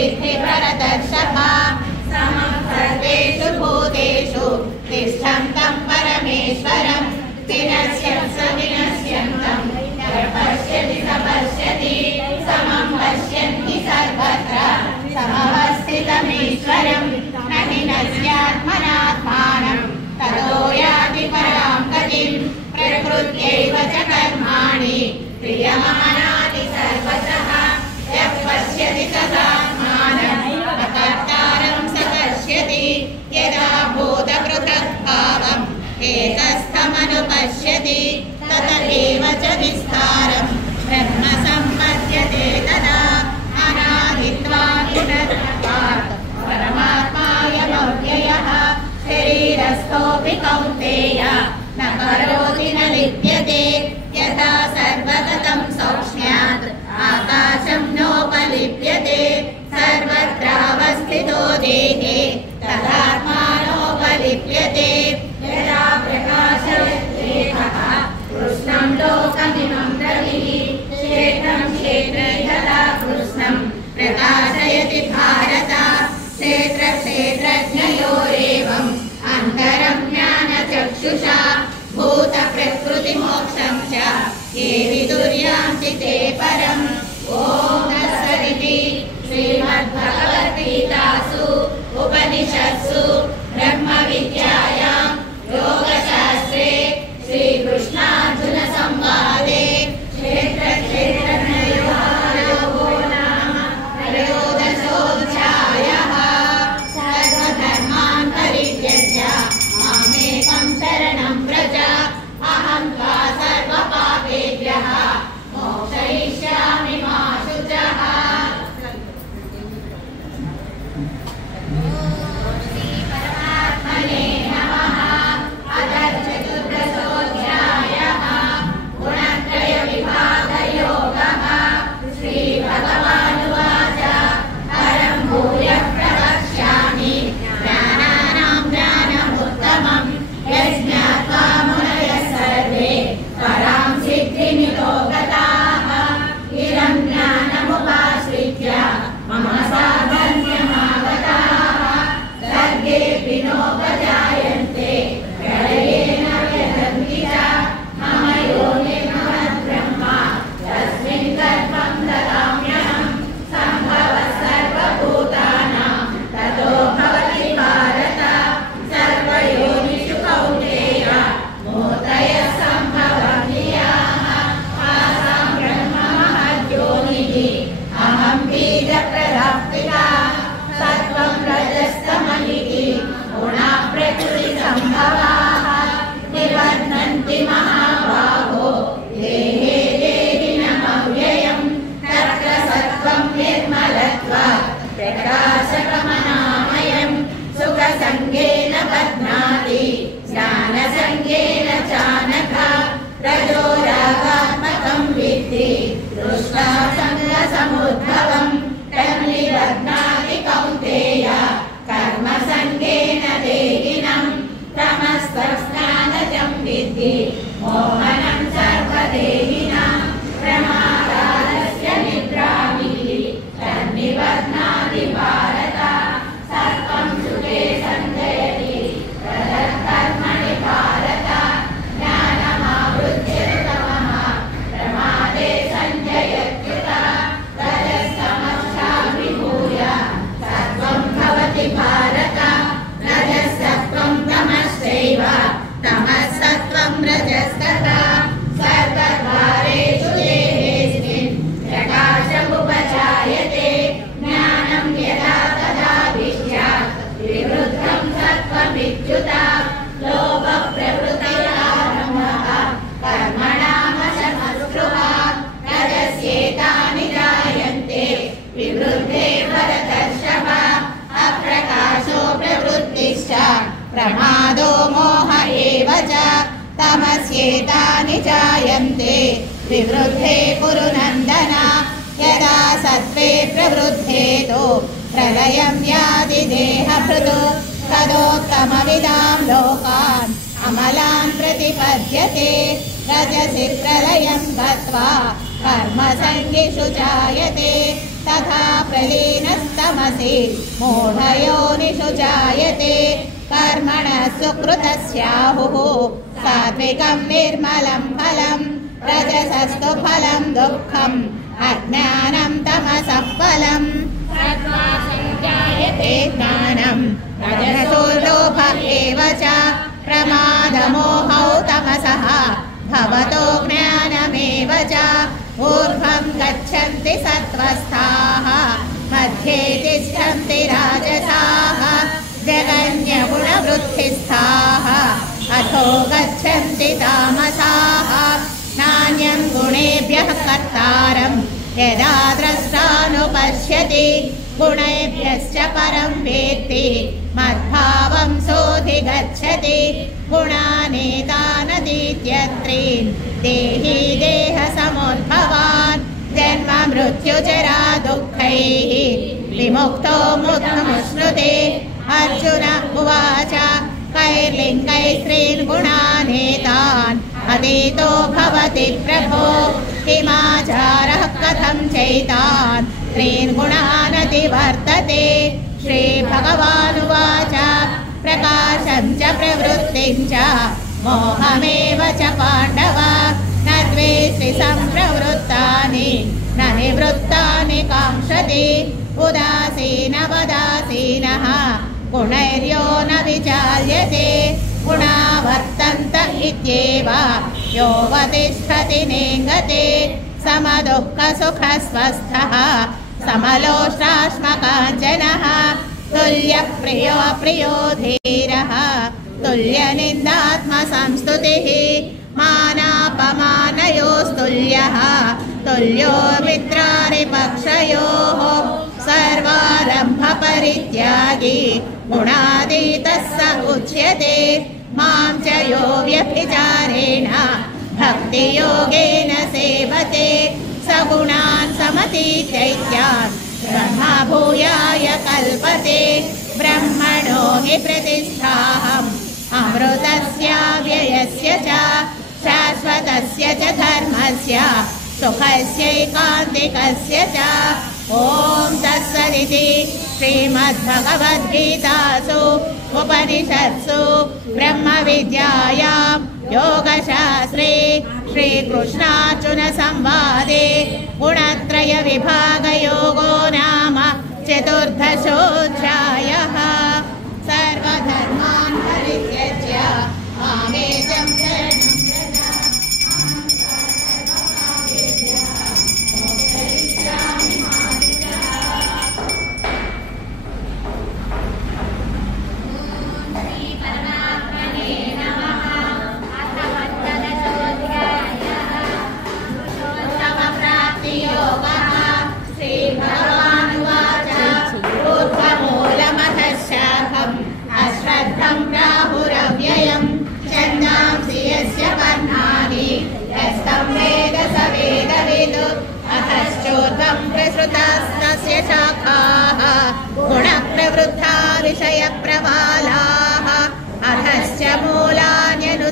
विद्धि भरतर्षभा समं सर्वेषु भूतेषु तिष्ठन्तं परमेश्वरं विनश्यं स विनश्यन्तं यः पश्यति स पश्यति समं पश्यन्ति सर्वत्र समवस्थितमीश्वरं न हि नश्यात्मनात्मानं ततो याति परां गतिं प्रकृत्यैव च कर्माणि क्रियमाणानि सर्वशः यः पश्यति तदात्मानं अकर्तारं स पश्यति यदा भूतपृथक्भावम् एकस्थमनुपश्यति ततएव च विस्तारं ब्रह्म सम्पद्यते तदा अनादित्वात् परमात्मायमव्ययः शरीरस्थोऽपि कौन्तेय न करोति न लिप्यते यथा सर्वगतं सौक्ष्म्यात् आकाशं नोपलिप्यते सर्वत्रावस्थितो देहे तदात्मानोपलिप्यते यदा प्रकाशयत्येकः कृष्णं लोकमिमं रविः क्षेत्रं क्षेत्रे तदा कृष्णं प्रकाशयति भारत क्षेत्रक्षेत्रज्ञयोरेवम् अन्तरं ज्ञानचक्षुषा भूतप्रकृतिमोक्षं च ये विदुर्यान्ति ते परम् ॐ तत्सदिति श्रीमद्भगवद्गीतासु उपनिषत्सु ब्रह्मविद्यायां योगशास्त्रे श्रीकृष्णार्जुनसंवादे क्षेत्रक्षेत्रज्ञयोगो नाम त्रयोदशोऽध्यायः। सर्वधर्मान् परित्यज्य मामेकं शरणं व्रज अहं त्वा सर्वपापेभ्यः मोक्षयिष्यामि मा शुचः। श्रीपरमात्मने नमः। अथ चतुर्दशोऽध्यायः गुणत्रयविभागयोगः। श्रीभगवानुवाच परं भूयः प्रवक्ष्यामि ज्ञानानां ज्ञानमुत्तमं यज्ञात्वा मुनयः सर्वे परां सिद्धिमितो गताः इदं ज्ञानमुपाश्रित्य मम साधर्म्यमागताः सर्गेऽपि नोपजायन्ते प्रलयेन व्यधन्ति च मम योनिर्भवद्ब्रह्म तस्मिन् गर्भं ददाम्यहं सम्भवः सर्वभूतानां ततो भवति भारत सर्वयोनिषु कौन्तेय मूर्तयः सम्भवन्ति याः तासां ब्रह्म महद्योनिः अहं बीजप्रदः पिता सत्त्वं रजस्तमहिति गुणाः प्रकृतिसम्भवाः निबध्नन्ति महाबाहो देहे देहिनमव्ययम् तत्र सत्त्वं निर्मलत्वात् प्रकाशकमनामयम् सुखसङ्गेन बध्नाति ज्ञानसङ्गेन चानघ रजो रागात्मकं विद्धि दृष्ट्वा सङ्गसमुद्भवम् तन्निबध्नाति कौन्तेय कर्मसङ्गेन देहिनं तमस्तस्नानजं विद्धि मोहनं सर्वदेहिनां प्रमादालस्य निद्राभिः तन्निबध्नाति भारत सर्वं सुखे सञ्जयति तदकर्मणि भारत ज्ञानमावृत्य तमः प्रमादे सञ्जयत्युत रजस्तमश्चाभिभूय सत्त्वं भवति भारत रजसत्त्वं तमश्चैव तमः सत्त्वं रजस्तथा सर्वद्वारेषु देहेऽस्मिन् प्रकाशमुपजायते ज्ञानं यदा तदा विद्यात् विवृद्धं सत्त्वमिच्युत लोभप्रवृत्तिरारम्भः कर्मणामशमस्पृहा रजस्येतानि जायन्ते विवृद्धे भरतर्षभ अप्रकाशो प्रवृत्तिश्च प्रमादो मोह एव च तमस्येतानि जायन्ते विवृद्धे कुरु नन्दन यदा सत्त्वे प्रवृद्धे तु प्रलयं याति देहभृत् तदोत्तमविदां लोकान् अमलान् प्रतिपद्यते रजसि प्रलयं गत्वा कर्मसङ्गिषु जायते तथा प्रलीनस्तमसो तमसि मूढयोनिषु जायते कर्मणः सुकृतस्याहुः सात्विकं निर्मलं फलं रजसस्तु फलं दुःखम् अज्ञानं तमसः फलम् सत्त्वासं जायते ज्ञानं रजसो लोभ एव च प्रमादमोहौ तमसः भवतो ज्ञानमेव च ऊर्ध्वं गच्छन्ति सत्त्वस्थाः मध्ये तिष्ठन्ति राजसाः जगन्यगुणवृत्तिस्थाः अधो गच्छन्ति तामसाः नान्यं गुणेभ्यः कर्तारं यदा द्रष्टानुपश्यति गुणेभ्यश्च परं वेत्ति मद्भावं सोऽधिगच्छति गुणानेतानतीत्यत्रीन् देहि देहसमुद्भवान् जन्म मृत्युजरा दुःखैः विमुक्तो मुक्तमश्नुते अर्जुन उवाच कैर्लिङ्गैस्त्रीन् गुणानेतान् अतीतो भवति प्रभो किमाचारः कथं चैतान् त्रीन् गुणान् अतिवर्तते श्रीभगवानुवाच प्रकाशं च प्रवृत्तिं च मोहमेव च पाण्डव न द्वेष्टि सम्प्रवृत्तानि न निवृत्तानि काङ्क्षति उदासीनवदासीनः गुणैर्यो न विचाल्यते गुणा वर्तन्त इत्येव योऽवतिष्ठति नेङ्गते समदुःखसुखस्वस्थः समलोष्टाश्मकाञ्चनः तुल्यप्रियो प्रियो धीरः तुल्यनिन्दात्मसंस्तुतिः मानापमानयोस्तुल्यः तुल्यो मित्रारिपक्षयोः सर्वारम्भपरित्यागी गुणातीतः स उच्यते मां च यो व्यभिचारेण भक्तियोगेन सेवते स गुणान् समतीत्यैत्यान् ब्रह्मभूयाय कल्पते ब्रह्मणो हि प्रतिष्ठाहम् अमृतस्याव्ययस्य च शाश्वतस्य च धर्मस्य सुखस्यैकान्तिकस्य च ॐ तत्सदिति श्रीमद्भगवद्गीतासु उपनिषत्सु ब्रह्मविद्यायां योगशास्त्रे श्रीकृष्णार्जुनसंवादे गुणत्रयविभागयोगो नाम चतुर्दशोऽध्यायः सर्वधर्मान् परित्यज्य मामेकं शरणं अश्रद्धं प्राहुरव्ययं छन्दांसि यस्य वर्णानि यस्तं वेद स वेदविद् अधश्चोर्ध्वं प्रसृतास्तस्य शाखाः गुणप्रवृद्धा विषयप्रवालाः अधश्च मूलान्यनुसन्ततानि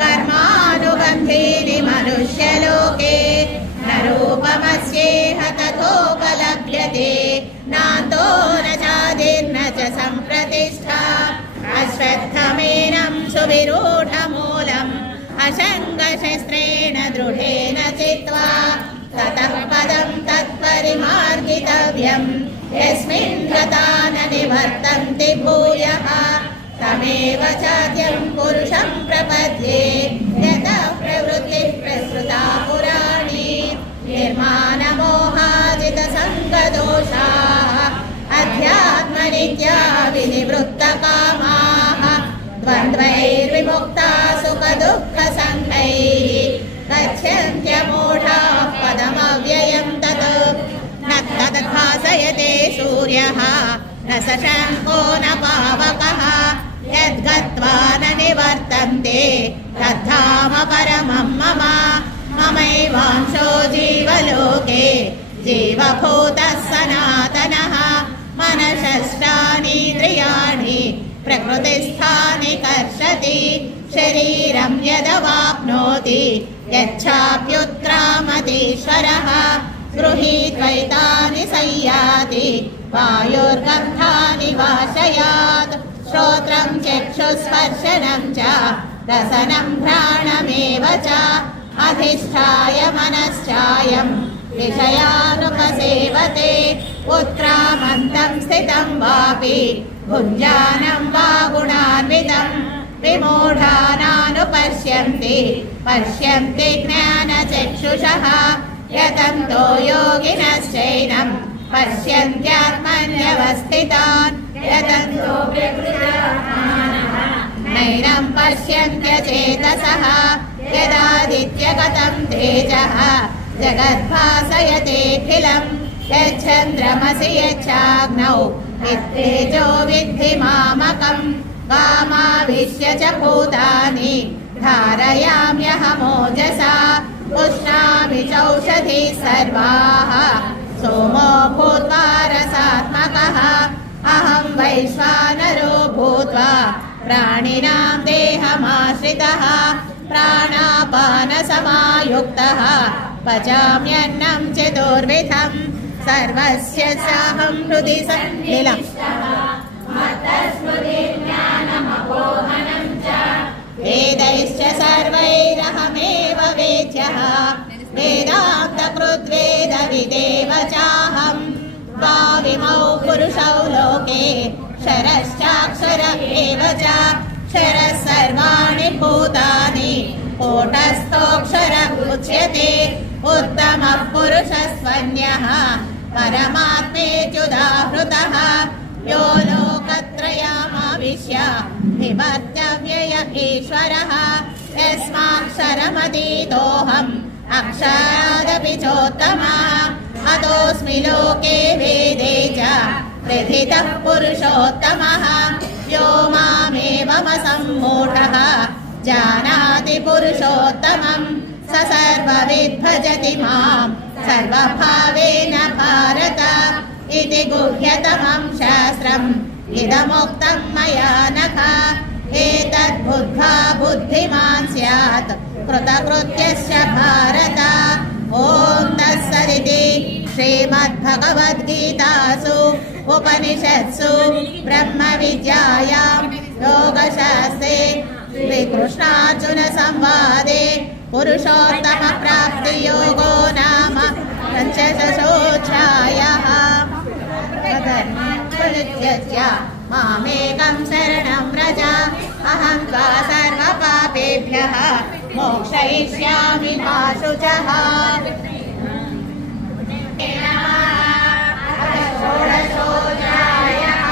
कर्मानुबन्धीनि मनुष्यलोके न रूपमस्येह तथोपलभ्यते नान्तो न चादिर्न च सम्प्रतिष्ठा अश्वत्थमेनं सुविरूढमूलम् अशङ्गशस्त्रेण दृढेन चित्वा ततः पदं तत्परिमार्गितव्यम् यस्मिन् गता न निवर्तन्ति भूयः तमेव चाद्यं पुरुषं प्रपद्ये यतः प्रवृत्तिः प्रसृता पुराणी निर्माणमोहाजितसङ्गदोषाः अध्यात्मनित्या विनिवृत्तकामाः द्वन्द्वैर्विमुक्ता सुखदुःखसङ्गैः गच्छन्त्यमूढाः पदमव्ययं तत् न तद्भासयते सूर्यः न शशाङ्को न पावकः यद्गत्वा न निवर्तन्ते तद्धाम परमं मम ममैवांशो जीवलोके जीवभूतः सनातनः मनषष्ठानीन्द्रियाणि प्रकृतिस्थानि कर्षति शरीरं यदवाप्नोति यच्छाप्युत्क्रामतीश्वरः गृहीत्वैतानि संयाति वायुर्गन्धानि वाशयात् श्रोत्रं चक्षुस्पर्शनं च रसनं घ्राणमेव च अधिष्ठाय मनश्चायं विषयानुपसेवते उत्क्रामन्तं स्थितं वापि भुञ्जानं वा गुणान्वितं विमूढानानुपश्यन्ति पश्यन्ति ज्ञानचक्षुषः यतन्तो योगिनश्चैनं पश्यन्त्यात्मन्यवस्थितान् यतन्तो नैनं पश्यन्त्यचेतसः यदादित्यगतं तेजः जगद्भासयतेऽखिलम् यच्चन्द्रमसि यच्चाग्नौ वित्तेजो विद्धि मामकम् वामाविश्य च भूतानि धारयाम्यहमोजसा उष्णामि चौषधिः सर्वाः सोमो भूत्वा रसात्मकः अहं वैश्वानरो भूत्वा प्राणिनां देहमाश्रितः प्राणापानसमायुक्तः पचाम्यन्नं चतुर्विधम् सर्वस्य चाहं हृदि सन्निलम् वेदैश्च सर्वैरहमेव वेद्यः वेदान्तकृद्वेदविदेव चाहं द्वाविमौ पुरुषौ लोके क्षरश्चाक्षर एव च क्षरः सर्वाणि भूतानि कूटस्थोऽक्षर उच्यते उत्तमः पुरुषस्त्वन्यः परमात्मेत्युदाहृतः यो लोकत्रयमाविश्य निवर्त्यव्यय ईश्वरः यस्माक्षरमतीतोऽहम् अक्षरादपि चोत्तमः अतोऽस्मि लोके वेदे च प्रथितः पुरुषोत्तमः यो मामेवमसम्मूढः जानाति पुरुषोत्तमम् स सर्वविद् भजति माम् सर्वभावेन भारत इति गुह्यतमं शास्त्रम् इदमुक्तं मया नघ एतद्बुद्ध्वा बुद्धिमान् स्यात् कृतकृत्यस्य भारत ॐ तत्सदिति श्रीमद्भगवद्गीतासु उपनिषत्सु ब्रह्मविद्यायां योगशास्त्रे श्रीकृष्णार्जुन संवादे पुरुषोत्तमप्राप्तियोगो नाम पञ्चदशोऽध्यायः मामेकं शरणं व्रज अहं त्वा सर्वपापेभ्यः मोक्षयिष्यामि मा शुचः षोडशोऽध्यायः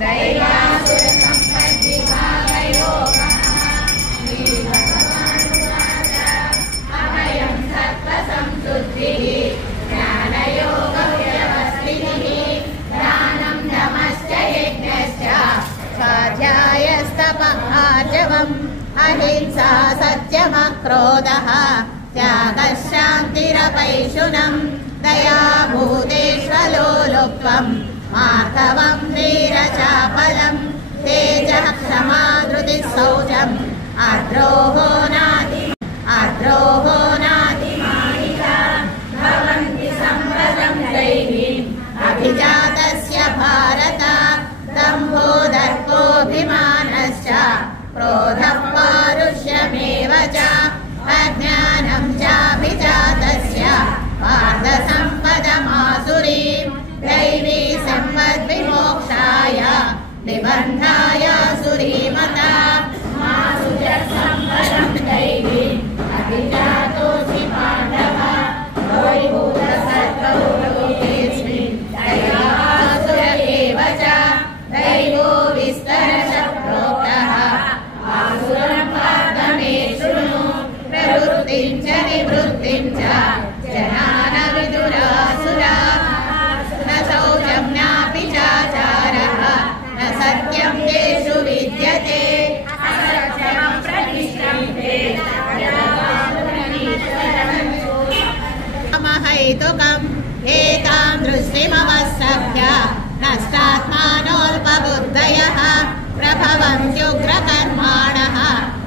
दैवासुरसम्पद्विभागयोगः अभयं सत्त्वसंशुद्धिः ज्ञानयोगव्यवस्थितिः दानं दमश्च यज्ञश्च स्वाध्यायस्तपः आर्जवम् अहिंसा सत्यमक्रोधः त्यागः शान्तिरपैशुनम् दया भूतेष्वलोलुप्त्वम् मार्दवं वीरचापलम् तेजः क्षमा धृतिः शौचम् अद्रोहो नातिमानिता भवन्ति सम्पदं दैवीम् अभिजातस्य भारत दम्भो दर्पोऽभिमानश्च क्रोधः पारुष्यमेव च अज्ञानं चाभिजातस्य पार्थसम्पदमासुरीम् दैवी सम्पद्विमोक्षाय निबन्धाय सुरीमता मासुरसम्पदं दैवीम् अभिजातोऽसि पाण्डव वैभूतसर्वौ लोकेऽस्मिन् दैवासुर एव च दैवो विस्तरशः प्रोक्तः आसुरं पार्थ मे शृणु प्रवृत्तिं च निवृत्तिं च जनान विदुरासुरा न शौचं नापि चाचारः न सत्यं तेषु विद्यते असत्यं प्रतिष्ठन्ते महैतुकम् एतां दृष्टिमवस्तभ्य नष्टात्मानोऽल्पबुद्धयः प्रभवन्त्युग्रकर्माणः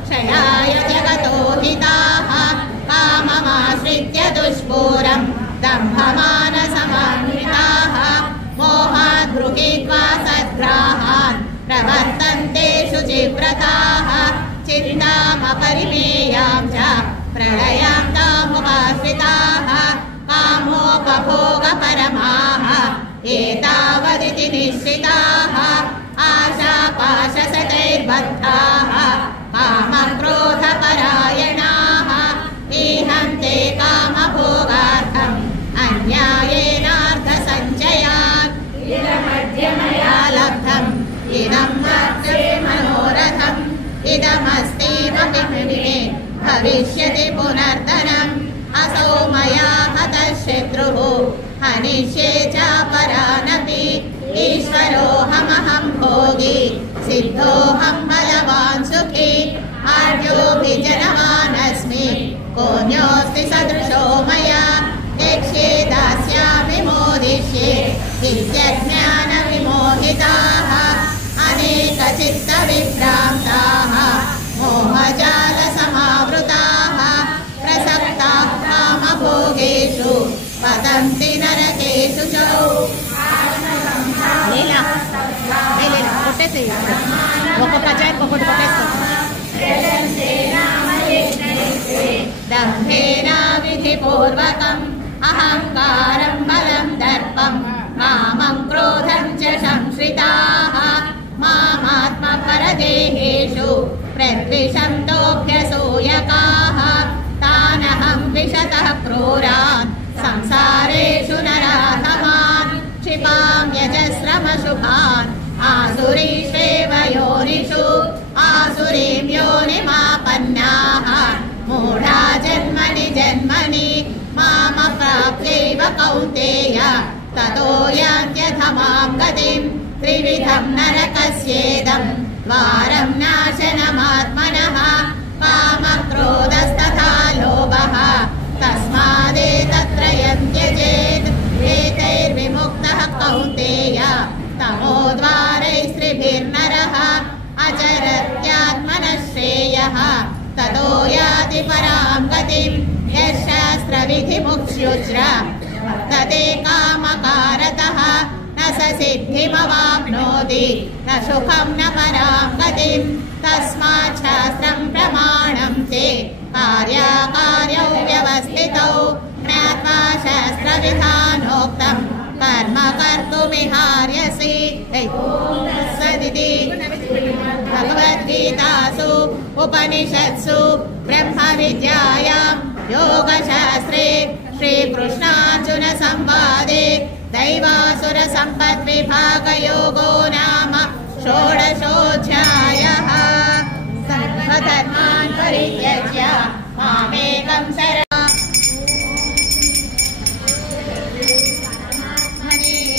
क्षयाय जगतो हिताः काममाश्रित्य दुष्पूरम् दम्भमानसमान्विताः प्रलयान्तामुपाश्रिताः कामोपभोगपरमाः एतावदिति निश्चिताः आशापाशशतैर्बद्धाः कामक्रोधपरायणाः ईहन्ते कामभोगार्थम् अन्यायेनार्थसञ्चयात् इदमद्य मया लब्धम् इदम् वर्ते मनोरथम् इदमस्तीमपि मे भविष्यति पुनर्धनम् असौ मया हतः शत्रुः हनिष्ये चापरानपि ईश्वरोऽहमहं भोगी सिद्धोऽहं बलवान् सुखी आर्योऽभिजनवानस्मि कोऽन्योऽस्ति सदृशो मया यक्ष्ये दास्यामि मोदिष्ये विद्यज्ञानविमोहिताः अनेकचित्तविभ्रान्ताः मोहजालसमावृताः प्रसक्ताः कामभोगेषु पतन्ति नरकेषु च दम्भेन विधिपूर्वकम् अहङ्कारं बलं दर्पं कामं क्रोधं च संश्रिताः मामात्मपरदेहेषु प्रद्विषन्तोऽभ्यसूयकाः तानहं विशतः क्रूरान् संसारेषु नराधमान् क्षिपाम्यजस्रमशुभान् आसुरीष्वेव योनिषु आसुरीं योनिमापन्नाः मूढा जन्मनि जन्मनि मामप्राप्यैव कौन्तेय ततो यान्त्यधमां गतिम् त्रिविधं नरकस्येदं द्वारं नाशनमात्मनः कामक्रोधस्तथा लोभः तस्मादेतत्रयं त्यजेत् एतैर्विमुक्तः कौन्तेय तमोद्वारैस्त्रिभिर्नरः अचरत्यात्मनः श्रेयः ततो याति परां गतिम् यः शास्त्रविधिमुक्ष्युच्र वर्तते कामकारतः न स सिद्धिमवाप्नोति न सुखं न परां गतिम् तस्मात् शास्त्रं प्रमाणं ते कार्याकार्यौ व्यवस्थितौ ज्ञात्वा शास्त्रविधानोक्तं कर्म कर्तुमिहार्यसि सदिति भगवद्गीतासु उपनिषत्सु ब्रह्मविद्यायां योगशास्त्रे श्रीकृष्णार्जुन संवादे दैवासुरसम्पद्विभागयोगो नाम षोडशोऽध्यायः सर्वधर्मान् परित्यज्य मामेकं शरणागतः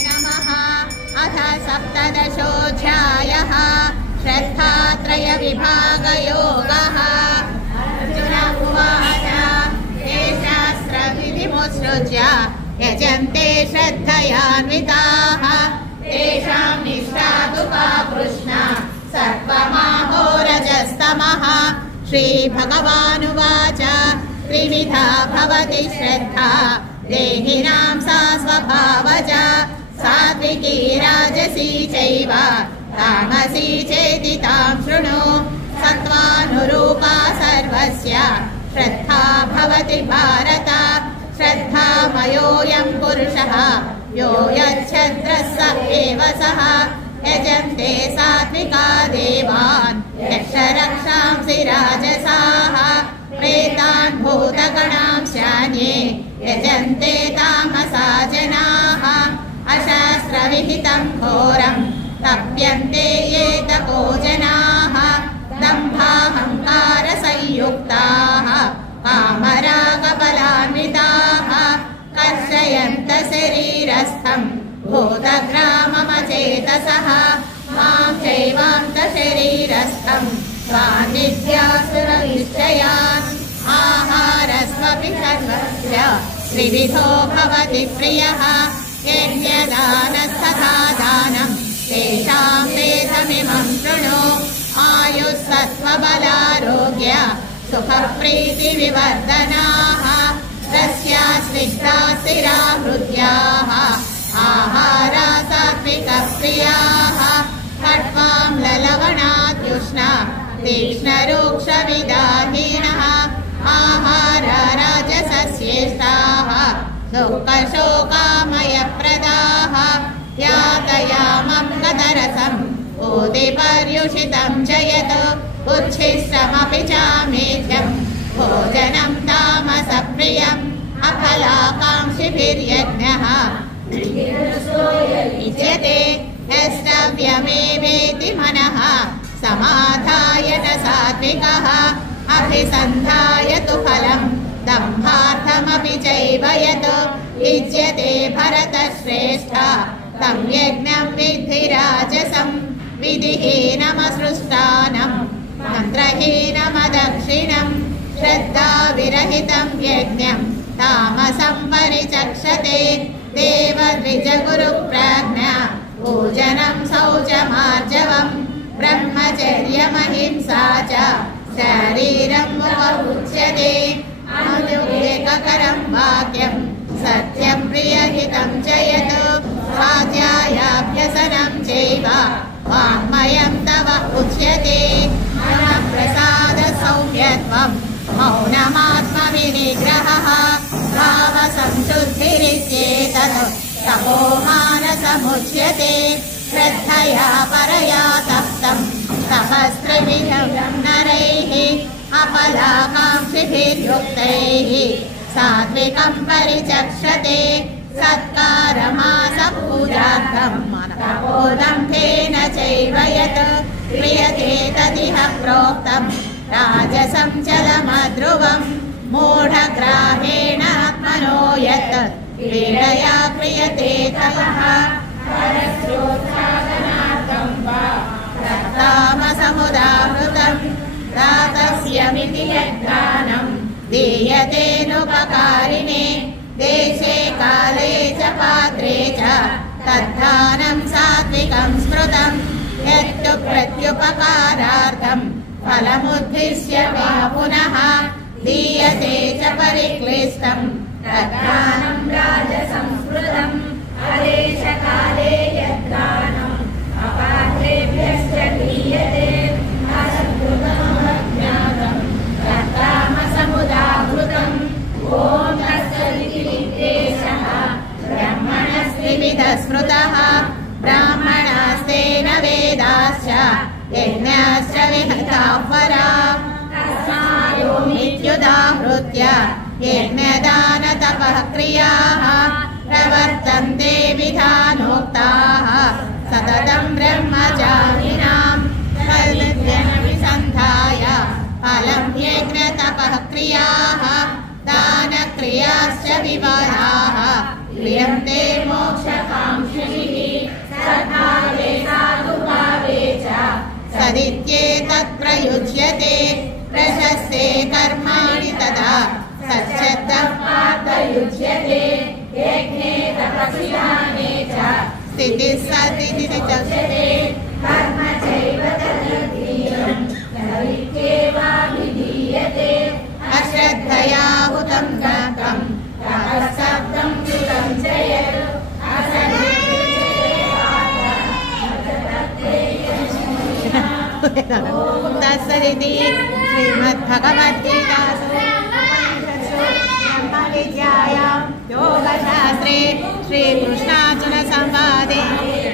नमः। अथ सप्तदशोऽध्यायः श्रद्धात्रयविभागयोगः। अर्जुन उवाच ये शास्त्रविधिमुत्सृज्य यजन्ते श्रद्धयान्विताः तेषां निष्ठा तु का कृष्ण सत्त्वमाहोरजस्तमः। श्रीभगवानुवाच त्रिविधा भवति श्रद्धा देहिनां सा स्वभावजा सात्विकी राजसी चैव तामसी चेति तां शृणु। सत्त्वानुरूपा सर्वस्य श्रद्धा भवति भारत। श्रद्धामयोऽयं पुरुषः यो यच्छ्रद्धः स एव सः। यजन्ते सात्विका देवान् यक्ष रक्षांसि राजसाः प्रेतान् भूतगणांश्चान्ये यजन्ते तामसा जनाः। अशास्त्रविहितं घोरं तप्यन्ते ये तपो जनाः दम्भाहङ्कारसंयुक्ताः कामरागबलान्विताः कर्षयन्त शरीरस्थं भूतग्राममचेतसः मां चैवान्त शरीरस्थं स्वान्निध्यासुरनिश्चयान्। आहारस्वपि सर्वस्य त्रिविधो भवति प्रियः यज्ञदानस्तथा दानं तेषां वेदमिमं शृणु। आयुस्सत्त्वबलारोग्य सुखप्रीतिविवर्धनाः रस्या स्निग्धा स्थिरा हृद्याः आहारा सात्विकप्रियाः खट्वाम्ललवणात्युष्णा तीक्ष्णरूक्षविदाहीनः आहार राजसस्येष्टाः दुःखशोकामयप्रदाः यातयामं गतरसम् ऊदिपर्युषितं च यत् उच्छिष्टमपि चामेध्यं भोजनं तामसप्रियम् अफलाकाङ्क्षिभिर्यज्ञः इज्यते यस्तव्यमेवेति मनः समाधाय न सात्विकः अभिसन्धाय तु फलम् दम्भार्थमपि चैव यत् इज्यते भरतश्रेष्ठ तं यज्ञं विद्धि राजसम् विधिहीनमसृष्टानम् मन्त्रहीनमदक्षिणम् श्रद्धाविरहितं यज्ञं तामसं परिचक्षते देवद्विजगुरुप्राज्ञा पूजनं शौचमार्जवम् ब्रह्मचर्यमहिंसा च शरीरं मुखमुच्यते अनुद्वेगकरं वाक्यं सत्यं प्रियहितं च यत् स्वाध्यायाभ्यसनं चैव वाङ्मयं तव उच्यते मनःप्रसादसौम्यत्वं मौनमात्मविनिग्रहः भावसंशुद्धिरित्येतत् तपोमानसमुच्यते श्रद्धया परया तप्तं तपस्त्रिविधं नरैः अफलाकाङ्क्षिभिर्युक्तैः सात्विकं परिचक्षते सत्कारमासपूजार्थं तपोदम्भेन चैव यत् क्रियते तदिह प्रोक्तं राजसं चलमध्रुवम् मूढग्राहेण आत्मनो यत् क्रीडया क्रियते तपः परस्योत्साधनार्थं वा तामसमुदाहृतं दातस्यमिति यद्दानं दीयतेनुपकारिणे देशे काले च पात्रे च तद्दानं सात्विकं स्मृतं यत्तु प्रत्युपकारार्थं फलमुद्दिश्य वा पुनः दीयते च परिक्लिष्टं तद्दानं राजसंस्मृतम् आदेशकाले यद्दानम् अपात्रेभ्यश्च दीयते असत्कृतमज्ञातं तत्तामसमुदाहृतम् ॐ तत्सदिति निर्देशः ब्रह्मणस्त्रिविधः स्मृतः ब्राह्मणास्तेन वेदाश्च यज्ञाश्च विहिताः परा तस्मायोमित्युदाहृत्य यज्ञदानतपः क्रियाः प्रवर्तन्ते विधानोक्ताः सततं ब्रह्मचारिणां तद्विसन्धाय फलं यज्ञतपः क्रियाः दानक्रियाश्च विवराः क्रियन्ते मोक्षकाङ्क्षिभिः सद्भावे साधुभावे च सदित्येतत् प्रयुज्यते प्रशस्ते कर्माणि तदा सच्चित्तं पार्थयुज्यते यज्ञे तपसि दाने च स्थितिः सदिति चक्षते कर्म चैव तदर्थीयं नैत्येवाभिधीयते अश्रद्धया हुतं ज्ञातं तपःशब्दं कृतं च यत् तत्सदिति श्रीमद्भगवद्गीतासु ब्रह्मविद्यायां योगशास्त्रे श्रीकृष्णार्जुनसंवादे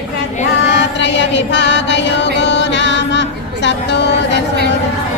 श्रद्धात्रयविभागयोगो नाम सप्तोदशोऽध्यायः।